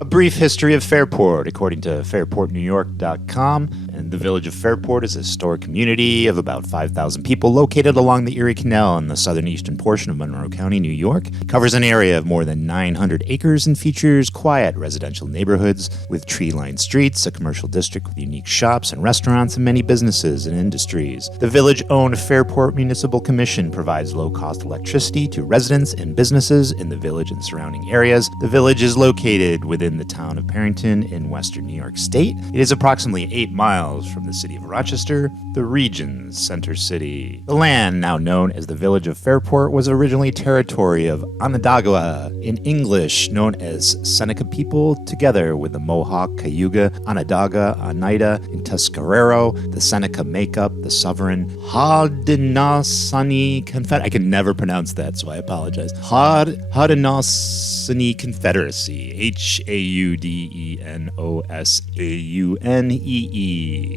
A brief history of Fairport, according to fairportnewyork.com. And the village of Fairport is a historic community of about 5,000 people located along the Erie Canal in the southern eastern portion of Monroe County, New York. It covers an area of more than 900 acres and features quiet residential neighborhoods with tree-lined streets, a commercial district with unique shops and restaurants, and many businesses and industries. The village-owned Fairport Municipal Commission provides low-cost electricity to residents and businesses in the village and surrounding areas. The village is located within the town of Perrin in western New York State. It is approximately 8 miles from the city of Rochester, the region's center city. The land, now known as the village of Fairport, was originally territory of Onondaga, in English known as Seneca people, together with the Mohawk, Cayuga, Onondaga, Oneida, and Tuscarora. The Seneca make up the sovereign Haudenosaunee Confederacy. I can never pronounce that, so I apologize. Haudenosaunee Confederacy. Haudenosaunee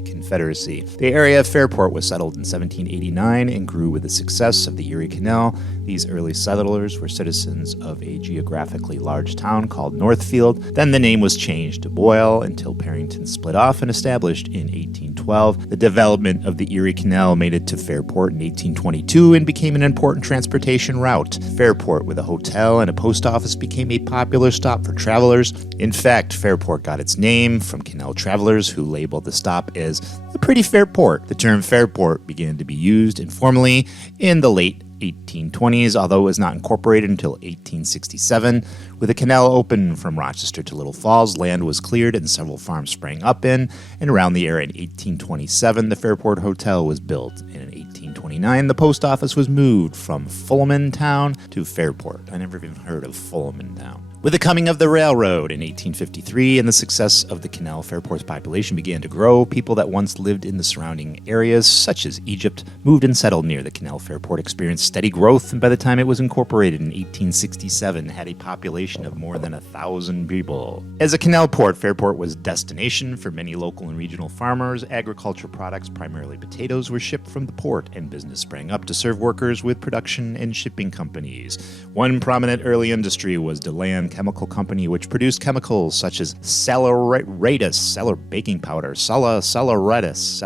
Confederacy. The area of Fairport was settled in 1789 and grew with the success of the Erie Canal. These early settlers were citizens of a geographically large town called Northfield. Then the name was changed to Boyle until Perrin split off and established in 1812. The development of the Erie Canal made it to Fairport in 1822 and became an important transportation route. Fairport, with a hotel and a post office, became a popular stop for travelers. In fact, Fairport got its name from canal travelers who labeled the stop as a pretty fair port. The term Fairport began to be used informally in the late 1820s, although it was not incorporated until 1867. With the canal open from Rochester to Little Falls, land was cleared and several farms sprang up in and around the area. In 1827, the Fairport Hotel was built, and in 1829, the post office was moved from Fulham Town to Fairport. I never even heard of Fulham Town. With the coming of the railroad in 1853 and the success of the canal, Fairport's population began to grow. People that once lived in the surrounding areas, such as Egypt, moved and settled near the canal. Fairport experienced steady growth, and by the time it was incorporated in 1867, had a population of more than 1,000 people. As a canal port, Fairport was a destination for many local and regional farmers. Agriculture products, primarily potatoes, were shipped from the port, and business sprang up to serve workers with production and shipping companies. One prominent early industry was DeLand Chemical Company, which produced chemicals such as saleratus, baking powder, saleratus,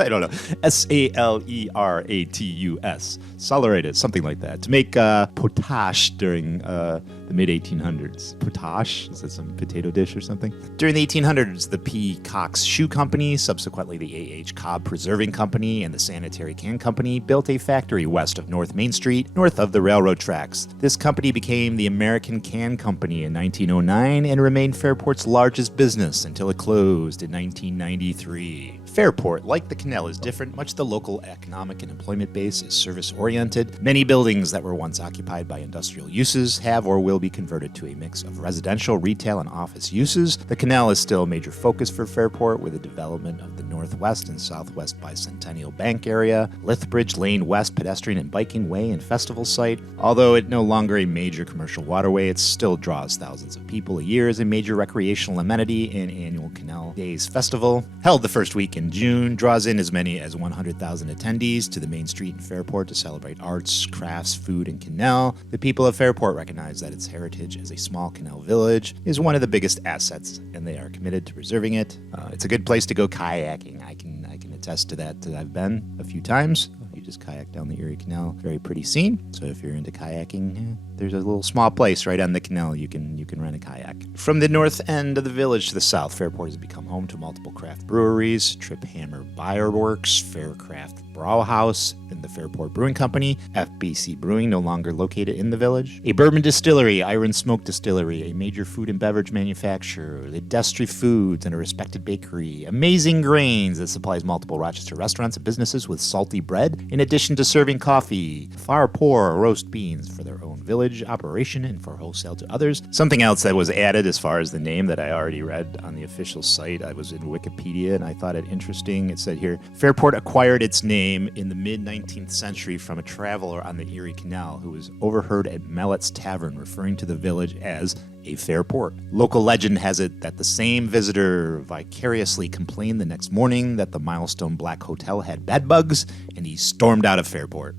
I don't know, Saleratus, saleratus, something like that, to make potash during the mid-1800s. Potash? Is that some potato dish or something? During the 1800s, the P. Cox Shoe Company, subsequently the A.H. Cobb Preserving Company, and the Sanitary Can Company built a factory west of North Main Street, north of the railroad tracks. This company became the American Can Company in 1909 and remained Fairport's largest business until it closed in 1993. Fairport, like the canal, is different. Much the local economic and employment base is service-oriented. Many buildings that were once occupied by industrial uses have or will be converted to a mix of residential, retail, and office uses. The canal is still a major focus for Fairport, with the development of the Northwest and Southwest Bicentennial Bank area, Lithbridge Lane West pedestrian and biking way and festival site. Although it no longer a major commercial waterway, it still draws thousands of people a year as a major recreational amenity. An annual Canal Days festival, held the first week in June, draws in as many as 100,000 attendees to the main street in Fairport to celebrate arts, crafts, food, and canal. The people of Fairport recognize that its heritage as a small canal village is one of the biggest assets, and they are committed to preserving it. It's a good place to go kayaking. I can attest to that. I've been a few times. You just kayak down the Erie Canal. Very pretty scene. So if you're into kayaking, there's a little small place right on the canal you can rent a kayak. From the north end of the village to the south, Fairport has become home to multiple craft breweries, Trip Hammer Bierworks, Faircraft Brauhaus, and the Fairport Brewing Company, FBC Brewing, no longer located in the village. A bourbon distillery, Iron Smoke Distillery, a major food and beverage manufacturer, Ledestri Foods, and a respected bakery. Amazing Grains that supplies multiple Rochester restaurants and businesses with salty bread, in addition to serving coffee. Fairport roast beans for their own village operation and for wholesale to others. Something else that was added as far as the name that I already read on the official site, I was in Wikipedia and I thought it interesting. It said here, Fairport acquired its name in the mid-19th century from a traveler on the Erie Canal who was overheard at Mallett's Tavern referring to the village as a fair port. Local legend has it that the same visitor vicariously complained the next morning that the Milestone Black Hotel had bedbugs, and he stormed out of Fairport,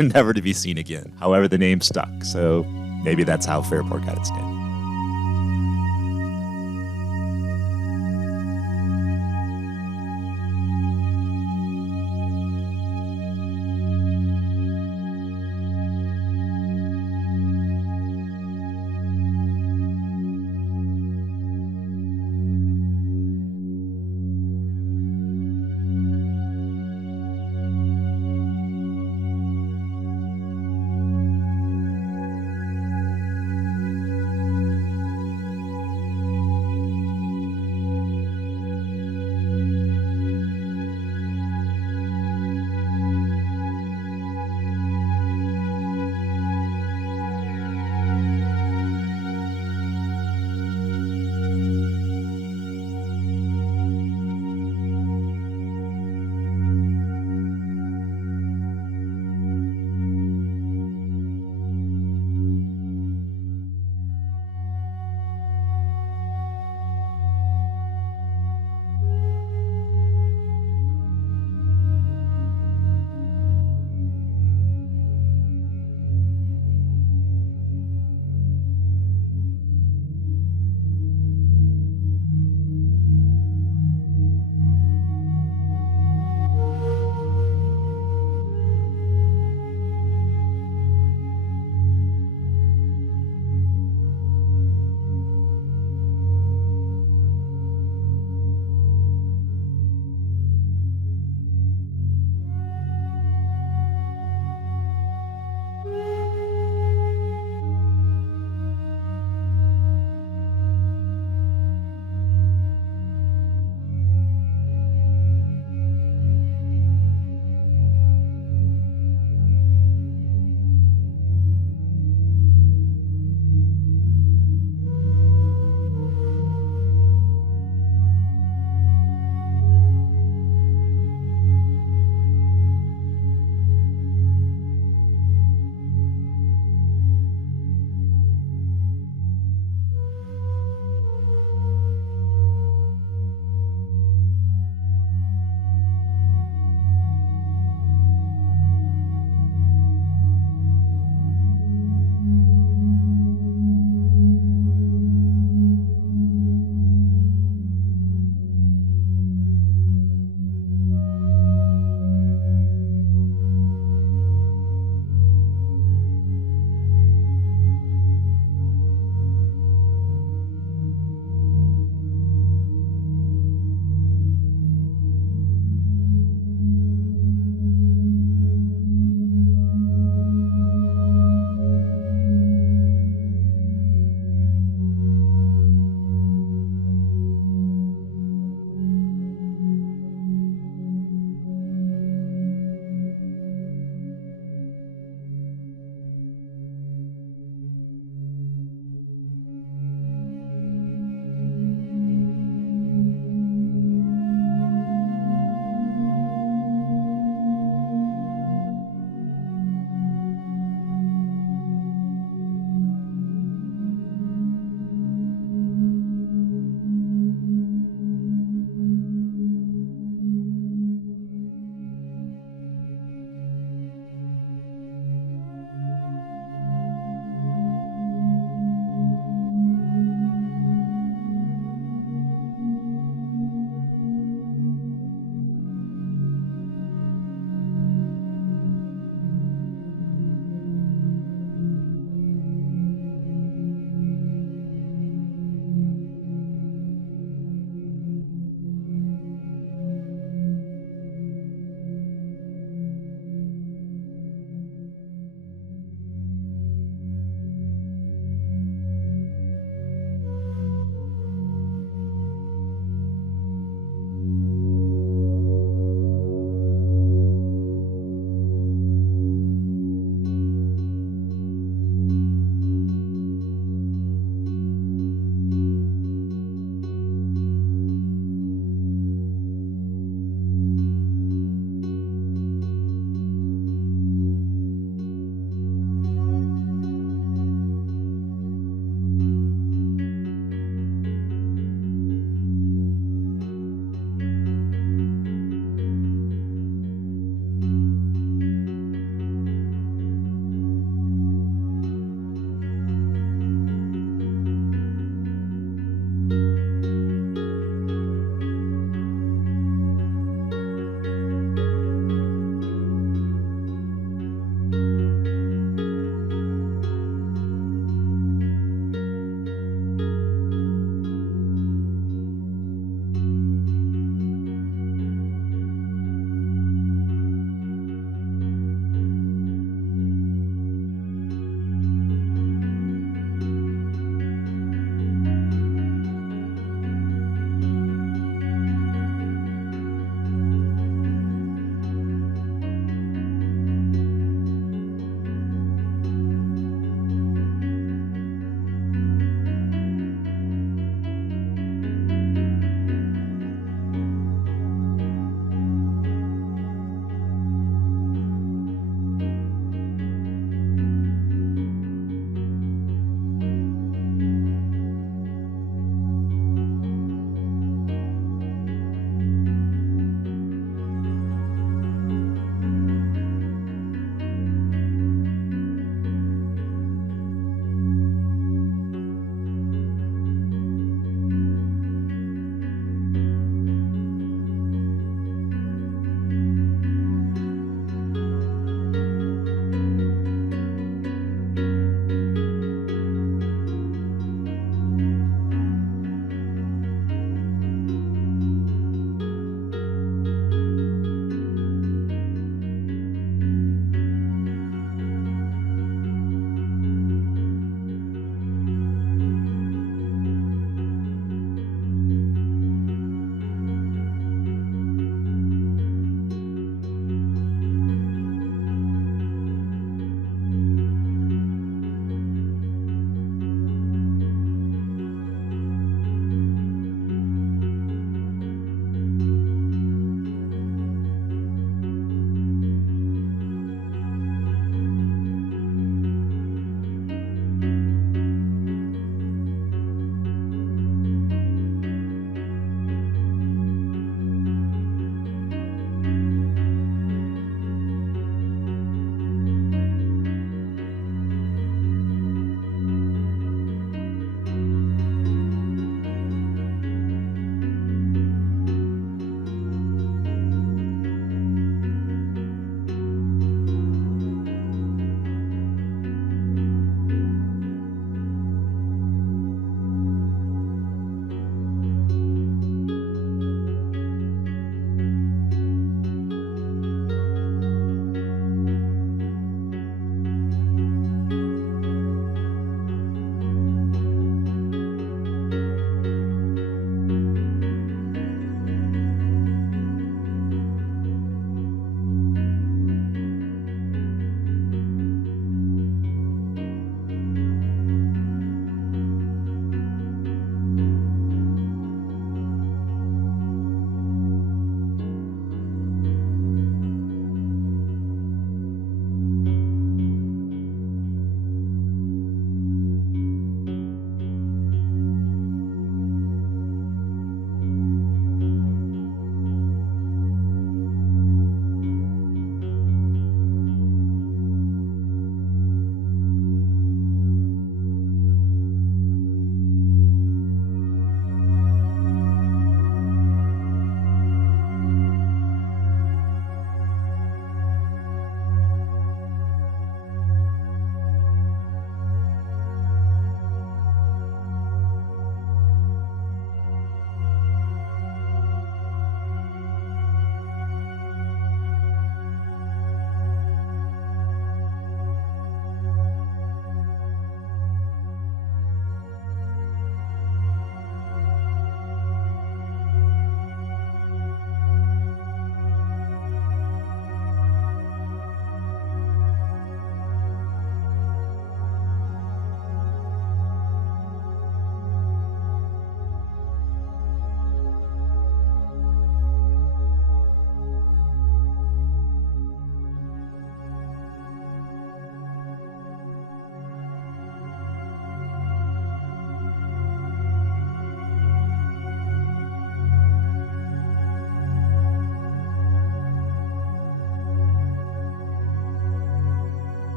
never to be seen again. However, the name stuck, so maybe that's how Fairport got its name.